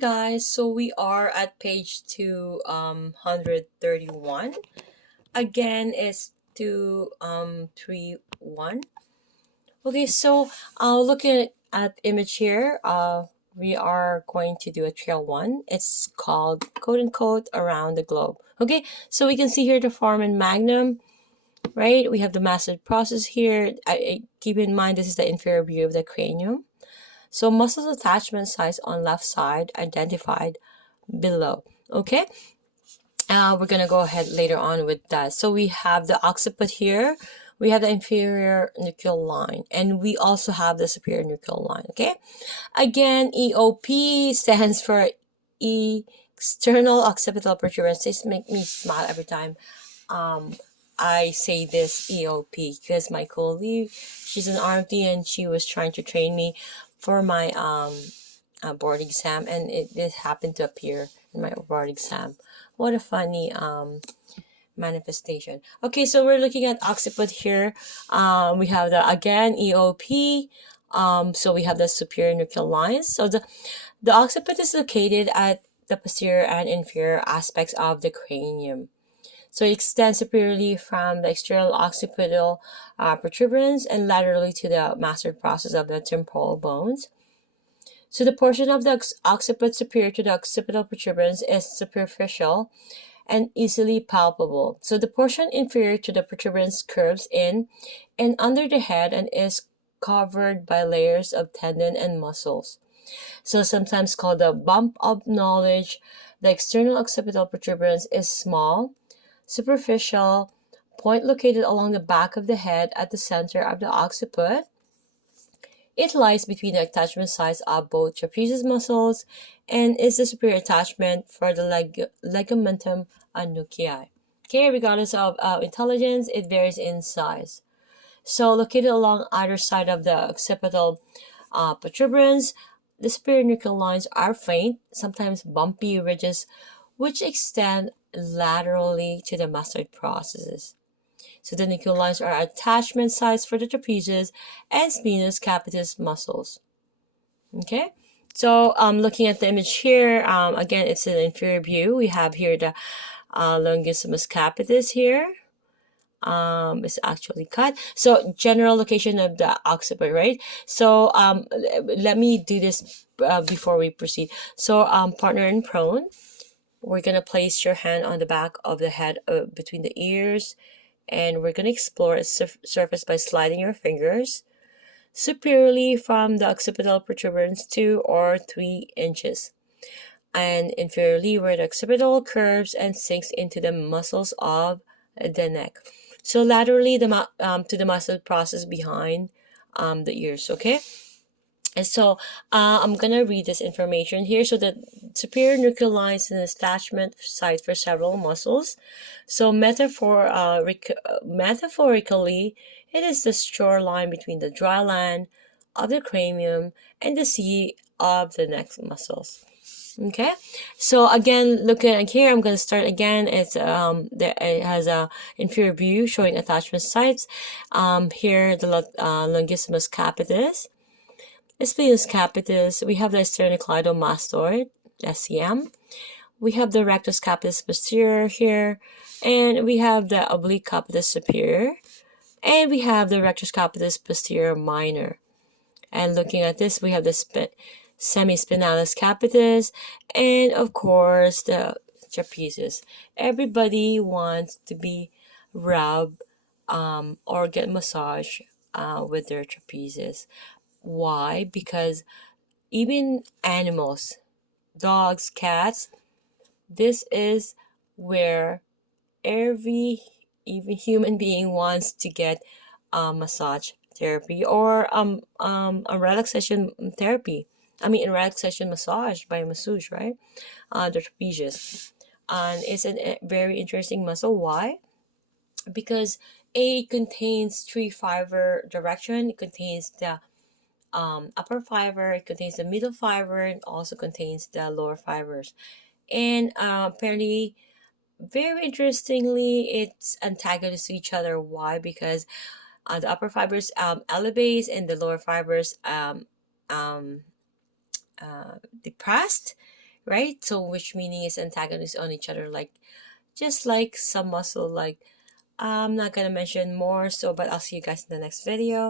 guys, so we are at page 231. Again, it's 231. Okay, so looking at image here, we are going to do a trail one. It's called quote unquote around the globe. Okay, so we can see here the foramen magnum, right? We have the mastoid process here. Keep in mind this is the inferior view of the cranium. So muscle attachment sites on left side identified below. Okay, we're gonna go ahead later on with that. So we have the occiput here, we have the inferior nuchal line, and we also have the superior nuchal line. Okay, again, EOP stands for external occipital protuberance. This makes me smile every time I say this EOP, because my colleague, she's an RMT and she was trying to train me for my board exam, and it happened to appear in my board exam. What a funny manifestation. Okay, so we're looking at occiput here. We have the again EOP. So we have the superior nuchal lines. So the occiput is located at the posterior and inferior aspects of the cranium. So it extends superiorly from the external occipital protuberance and laterally to the mastoid process of the temporal bones. So the portion of the occiput superior to the occipital protuberance is superficial and easily palpable. So the portion inferior to the protuberance curves in and under the head and is covered by layers of tendon and muscles. So sometimes called the bump of knowledge, the external occipital protuberance is small, superficial, point located along the back of the head at the center of the occiput. It lies between the attachment sites of both trapezius muscles and is the superior attachment for the ligamentum nuchii. Okay, regardless of intelligence, it varies in size. So located along either side of the occipital protuberance, the superior nuchal lines are faint, sometimes bumpy ridges, which extend laterally to the mastoid processes. So the nuchal lines are attachment sites for the trapezius and splenius capitis muscles. Okay, so looking at the image here, again, it's an inferior view. We have here the longissimus capitis here. It's actually cut. So general location of the occiput, right? So let me do this before we proceed. So partner in prone, we're gonna place your hand on the back of the head between the ears, and we're gonna explore a surface by sliding your fingers superiorly from the occipital protuberance 2 or 3 inches, and inferiorly where the occipital curves and sinks into the muscles of the neck. So laterally to the muscle process behind the ears. Okay, and so I'm gonna read this information here. So the superior nuchal lines is an attachment site for several muscles. So metaphorically, it is the shoreline between the dry land of the cranium and the sea of the neck muscles. Okay, so again, looking at here, I'm going to start again. It has a inferior view showing attachment sites. Here the longissimus capitis, splenius capitis. We have the sternocleidomastoid, SCM. We have the rectus capitis posterior here, and we have the oblique capitis superior, and we have the rectus capitis posterior minor. And looking at this, we have the semispinalis capitis, and of course the trapezius. Everybody wants to be rubbed or get massage with their trapezius. Why? Because even animals, dogs, cats, this is where every even human being wants to get massage therapy or a relaxation therapy. Relaxation massage by a masseuse, right? The trapezius. And it's a very interesting muscle. Why? Because it contains 3 fiber direction. It contains the upper fiber, it contains the middle fiber, and also contains the lower fibers. And apparently, very interestingly, it's antagonist to each other. Why? Because the upper fibers elevates and the lower fibers depressed, right? So which meaning is antagonists on each other, like just like some muscle. Like I'm not gonna mention more, so but I'll see you guys in the next video.